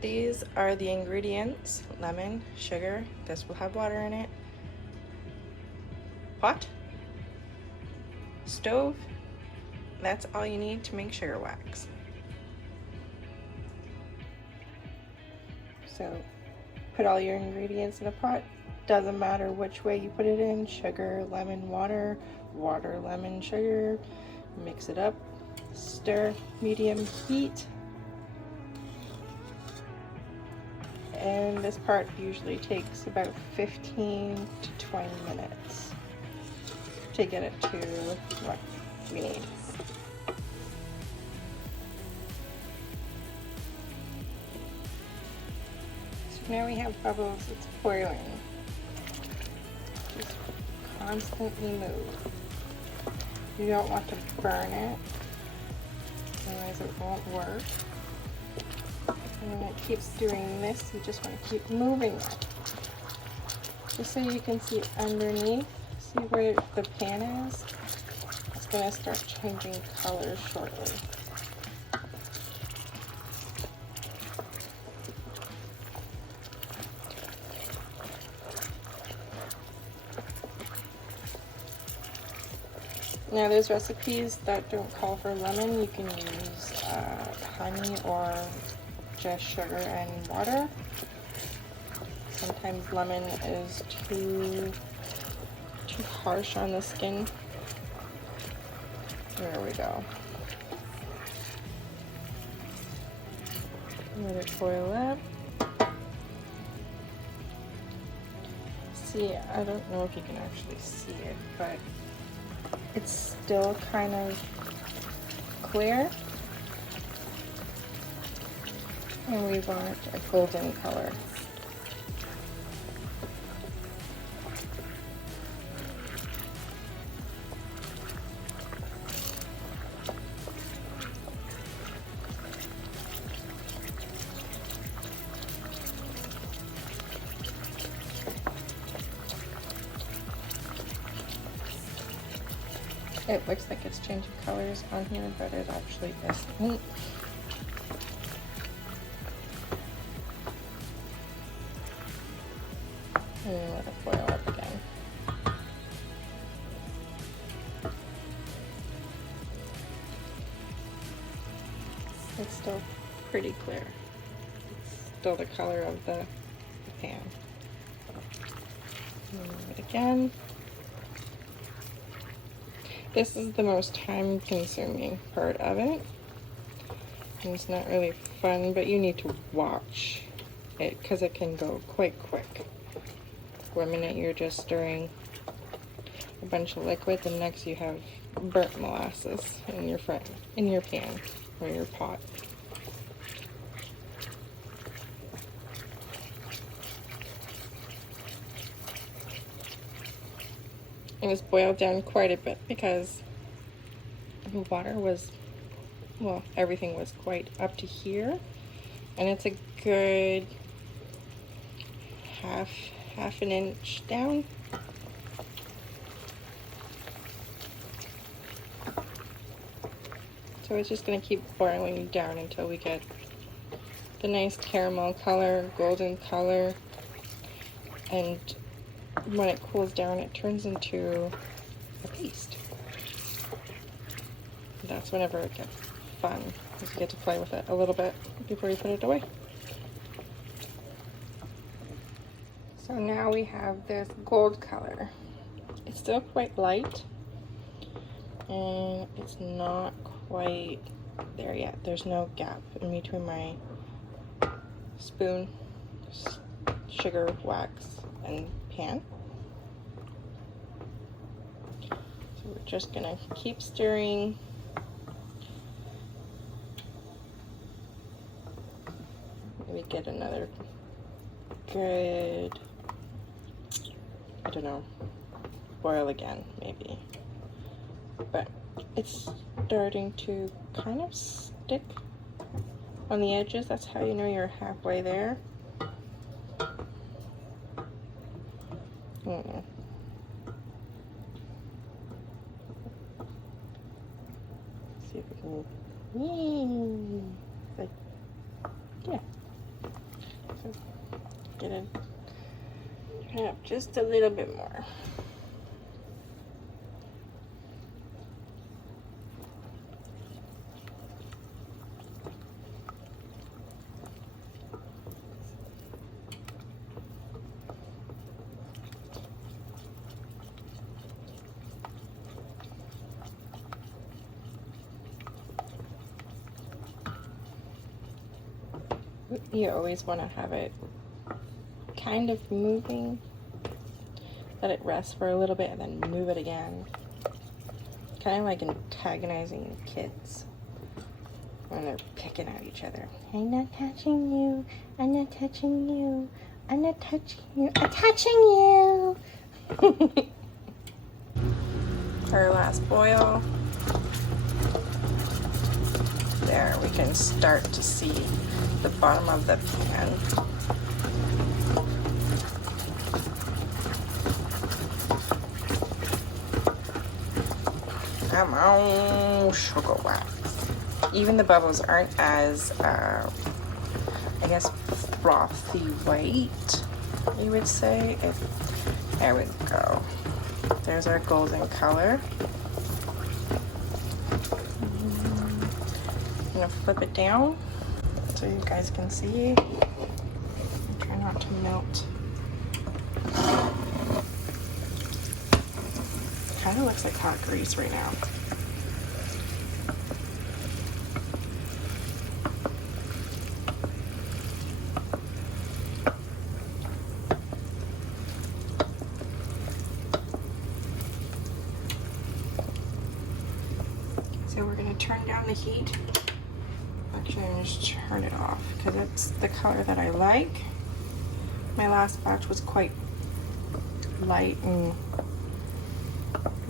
These are the ingredients: lemon, sugar, this will have water in it, pot, stove. That's all you need to make sugar wax. So put all your ingredients in a pot. Doesn't matter which way you put it in: sugar, lemon, water, water, lemon, sugar. Mix it up, stir, medium heat. And this part usually takes about 15 to 20 minutes to get it to what we need. So now we have bubbles, it's boiling. Just constantly move. You don't want to burn it, otherwise it won't work. And when it keeps doing this, you just want to keep moving it. Just so you can see underneath, see where the pan is? It's going to start changing colors shortly. Now there's recipes that don't call for lemon. You can use honey or just sugar and water. Sometimes lemon is too harsh on the skin. There we go. Let it boil up. See, I don't know if you can actually see it, but it's still kind of clear. And we want a golden color. It looks like it's changing colors on here, but it actually isn't. And let it boil up again. It's still pretty clear. It's still the color of the pan. Move it again. This is the most time-consuming part of it. And it's not really fun, but you need to watch it because it can go quite quick. 1 minute you're just stirring a bunch of liquid, the next you have burnt molasses in your pan or your pot. And it's boiled down quite a bit because the water was, well, everything was quite up to here, and it's a good half an inch down. So it's just going to keep boiling down until we get the nice caramel color, golden color, and when it cools down it turns into a paste. That's whenever it gets fun, because you get to play with it a little bit before you put it away. So now we have this gold color. It's still quite light, and it's not quite there yet. There's no gap in between my spoon, sugar, wax, and pan. So we're just gonna keep stirring. Maybe get another good, I don't know, boil again maybe. But it's starting to kind of stick on the edges. That's how you know you're halfway there. See if we can, like, yeah. and get it up just a little bit more. You always want to have it kind of moving. Let it rest for a little bit and then move it again. Kind of like antagonizing kids when they're picking at each other. I'm not touching you. I'm not touching you. I'm not touching you. I'm touching you. Our last boil. There, we can start to see the bottom of the pan. Come on, sugar wax. Even the bubbles aren't as, I guess, frothy white, you would say. There we go. There's our golden color. I'm gonna flip it down so you guys can see. Try not to melt. Kind of looks like hot grease right now. So we're gonna turn down the heat. Actually, I'm just turn it off because it's the color that I like. My last batch was quite light and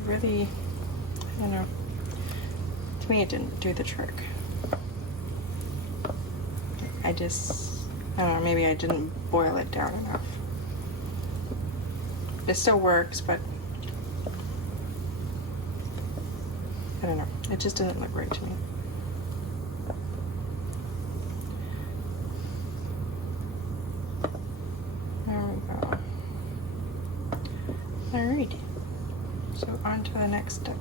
really, I don't know, to me it didn't do the trick. I don't know, maybe I didn't boil it down enough. It still works, but I don't know, it just didn't look right to me. There we go. Alright. So on to the next step.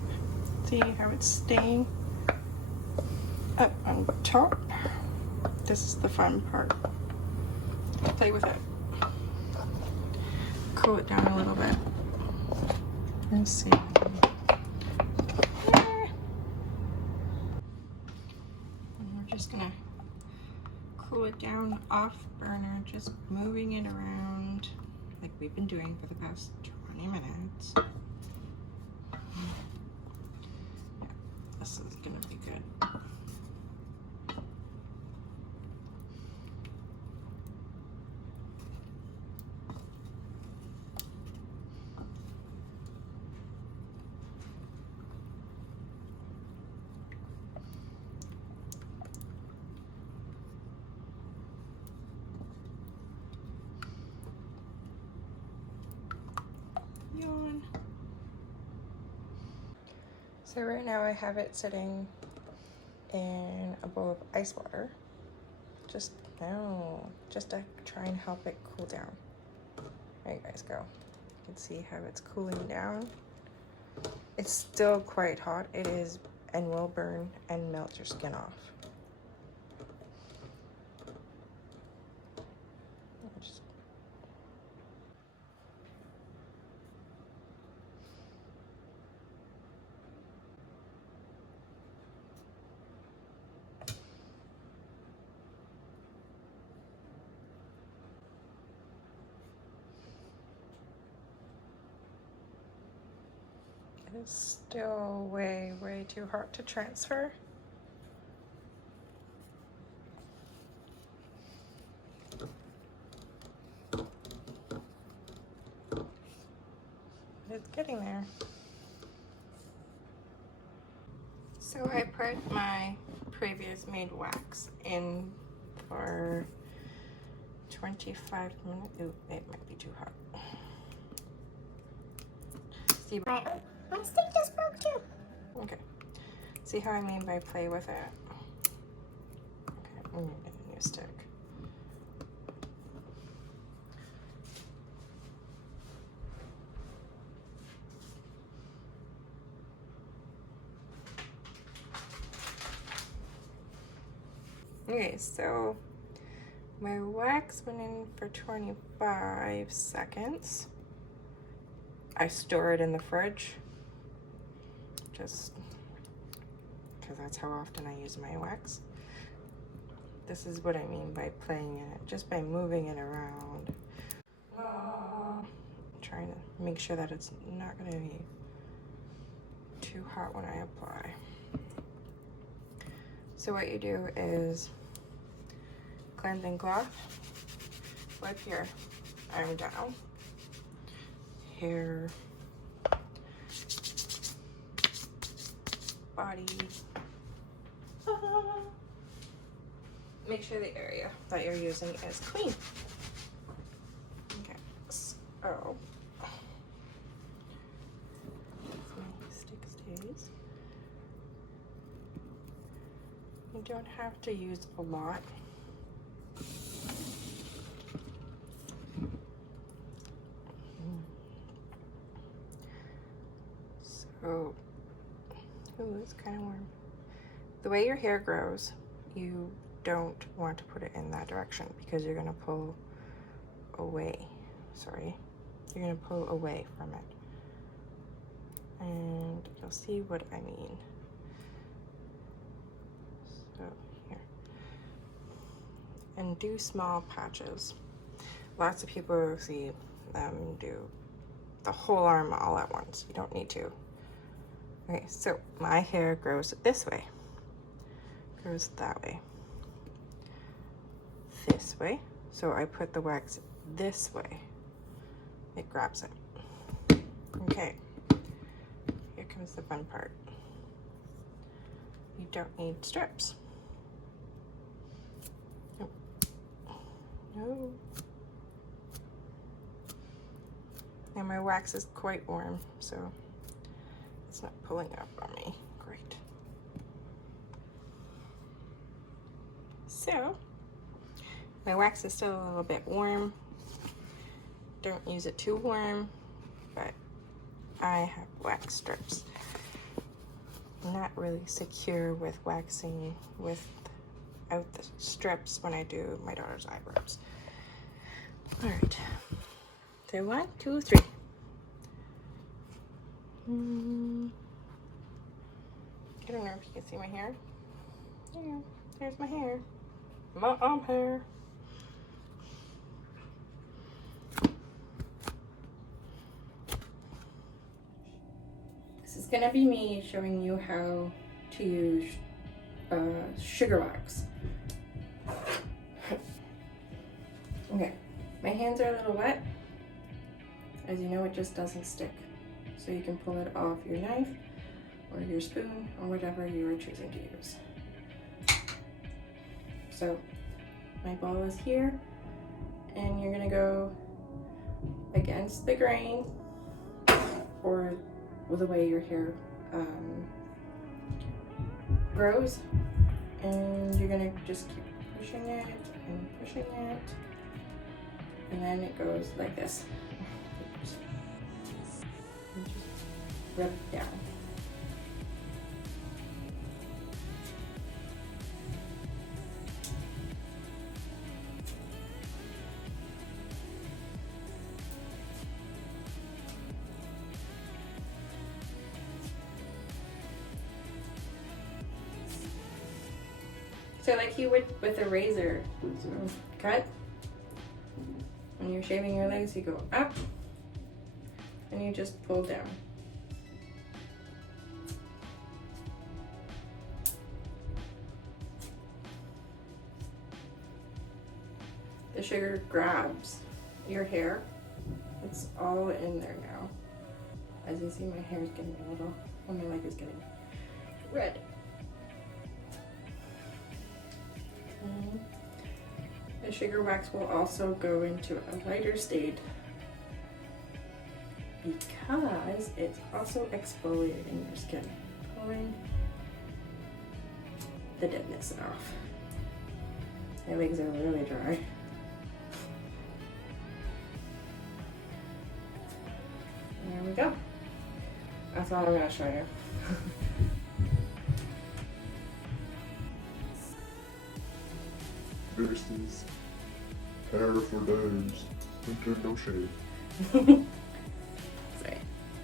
See how it's staying up on top. This is the fun part. Play with it. Cool it down a little bit. Let's see. And we're just gonna cool it down off burner, just moving it around like we've been doing for the past 20 minutes. This is gonna be good. Yawn. So right now I have it sitting in a bowl of ice water. Just to try and help it cool down. There you guys go. You can see how it's cooling down. It's still quite hot. It is, and will burn and melt your skin off. It's still way too hot to transfer. It's getting there. So I put my previous made wax in for 25 minutes. Ooh, it might be too hot. See, my stick just broke too. Okay. See how I mean by play with it? Okay, I'm gonna get a new stick. Okay, so my wax went in for 25 seconds. I store it in the fridge, just because that's how often I use my wax. This is what I mean by playing in it, just by moving it around. I'm trying to make sure that it's not going to be too hot when I apply. So what you do is cleansing cloth, wipe your arm down, hair, body. Make sure the area that you're using is clean. Okay, so my stick stays. You don't have to use a lot. So, ooh, it's kind of warm. The way your hair grows, you don't want to put it in that direction because you're gonna pull away. Sorry, you're gonna pull away from it. And you'll see what I mean. So here. And do small patches. Lots of people see them do the whole arm all at once. You don't need to. Okay, so my hair grows this way. Goes that way. This way. So I put the wax this way. It grabs it. Okay. Here comes the fun part. You don't need strips. Nope. No. And my wax is quite warm, so it's not pulling up on me. Great. So, my wax is still a little bit warm. Don't use it too warm, but I have wax strips. I'm not really secure with waxing without the strips when I do my daughter's eyebrows. All right, so 1, 2, 3. I don't know if you can see my hair. Yeah, there's my hair. My arm hair. This is gonna be me showing you how to use sugar wax. Okay, my hands are a little wet. As you know, it just doesn't stick. So you can pull it off your knife or your spoon or whatever you are choosing to use. So my ball is here, and you're gonna go against the grain or the way your hair grows, and you're gonna just keep pushing it and pushing it, and then it goes like this. And just rub it down. So like you would with a razor. So cut. When you're shaving your legs, you go up and you just pull down. The sugar grabs your hair. It's all in there now. As you see, my hair is getting a little, my leg is getting red. The sugar wax will also go into a lighter state because it's also exfoliating your skin, pulling the deadness off. My legs are really dry. There we go. That's all I'm gonna show you. This is hair for days. No shade. Sorry.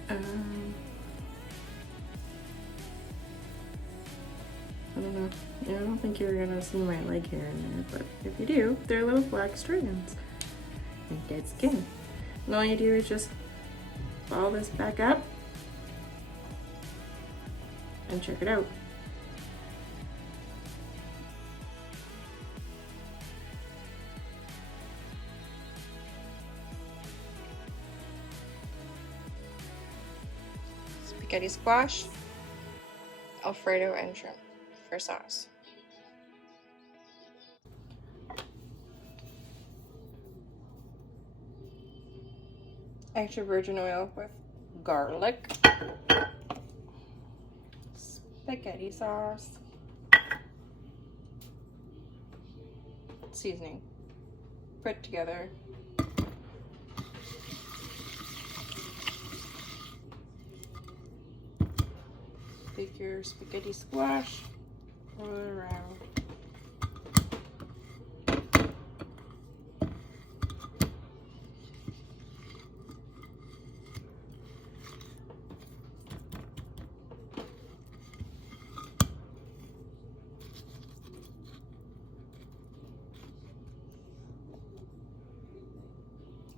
I don't know. Yeah, I don't think you're gonna see my leg hair in there, but if you do, they're little black strands and dead skin. And all you do is just ball this back up and check it out. Spaghetti squash, Alfredo, and shrimp for sauce. Extra virgin oil with garlic, spaghetti sauce, seasoning, put together. Take your spaghetti squash, roll it around.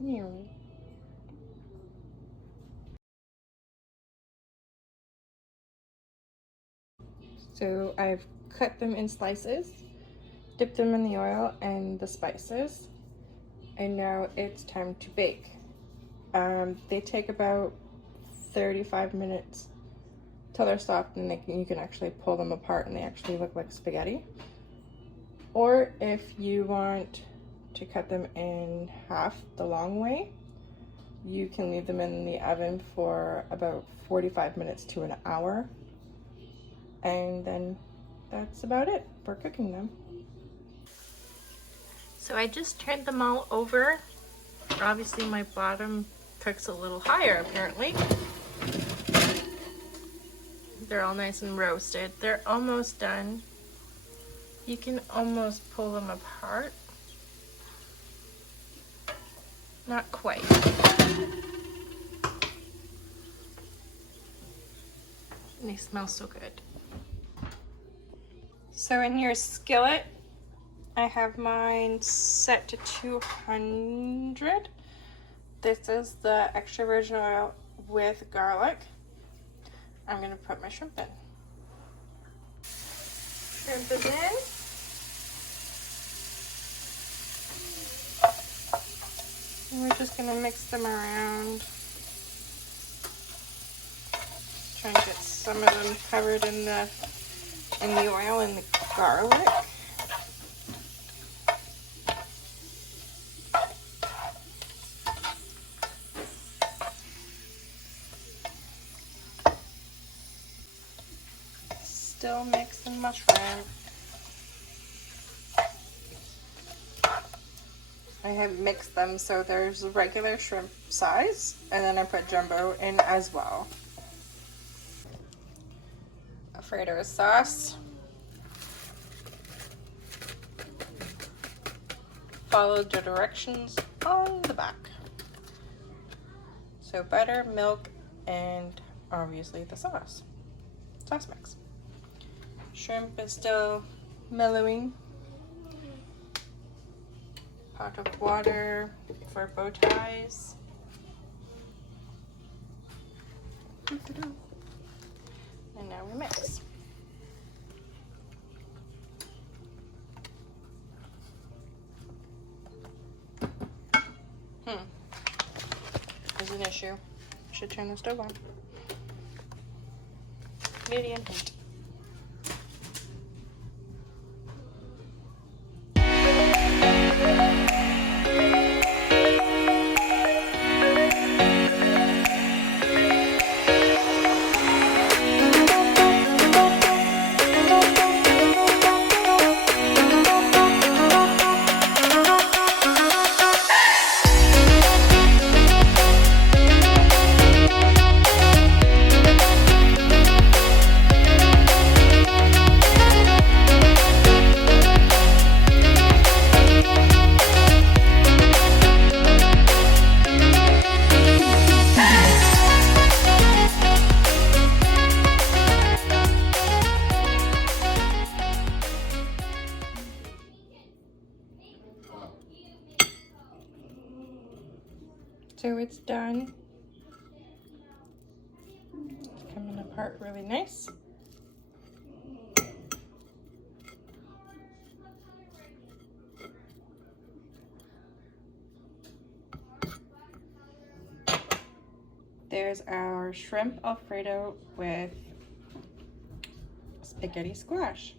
Here. So I've cut them in slices, dipped them in the oil and the spices, and now it's time to bake. They take about 35 minutes till they're soft, and you can actually pull them apart and they actually look like spaghetti. Or if you want to cut them in half the long way, you can leave them in the oven for about 45 minutes to an hour. And then that's about it for cooking them. So I just turned them all over. Obviously my bottom cooks a little higher apparently. They're all nice and roasted. They're almost done. You can almost pull them apart. Not quite. And they smell so good. So in your skillet, I have mine set to 200. This is the extra virgin oil with garlic. I'm gonna put my shrimp in. Shrimp is in. And we're just gonna mix them around. Try and get some of them covered in the oil and the garlic. Still mixing my shrimp. I have mixed them so there's a regular shrimp size, and then I put jumbo in as well. Alfredo sauce. Follow the directions on the back. So butter, milk, and obviously the sauce mix. Shrimp is still mellowing. Pot of water for bow ties. And now we mix. There's an issue. Should turn the stove on. Medium heat. So it's done. It's coming apart really nice. There's our shrimp Alfredo with spaghetti squash.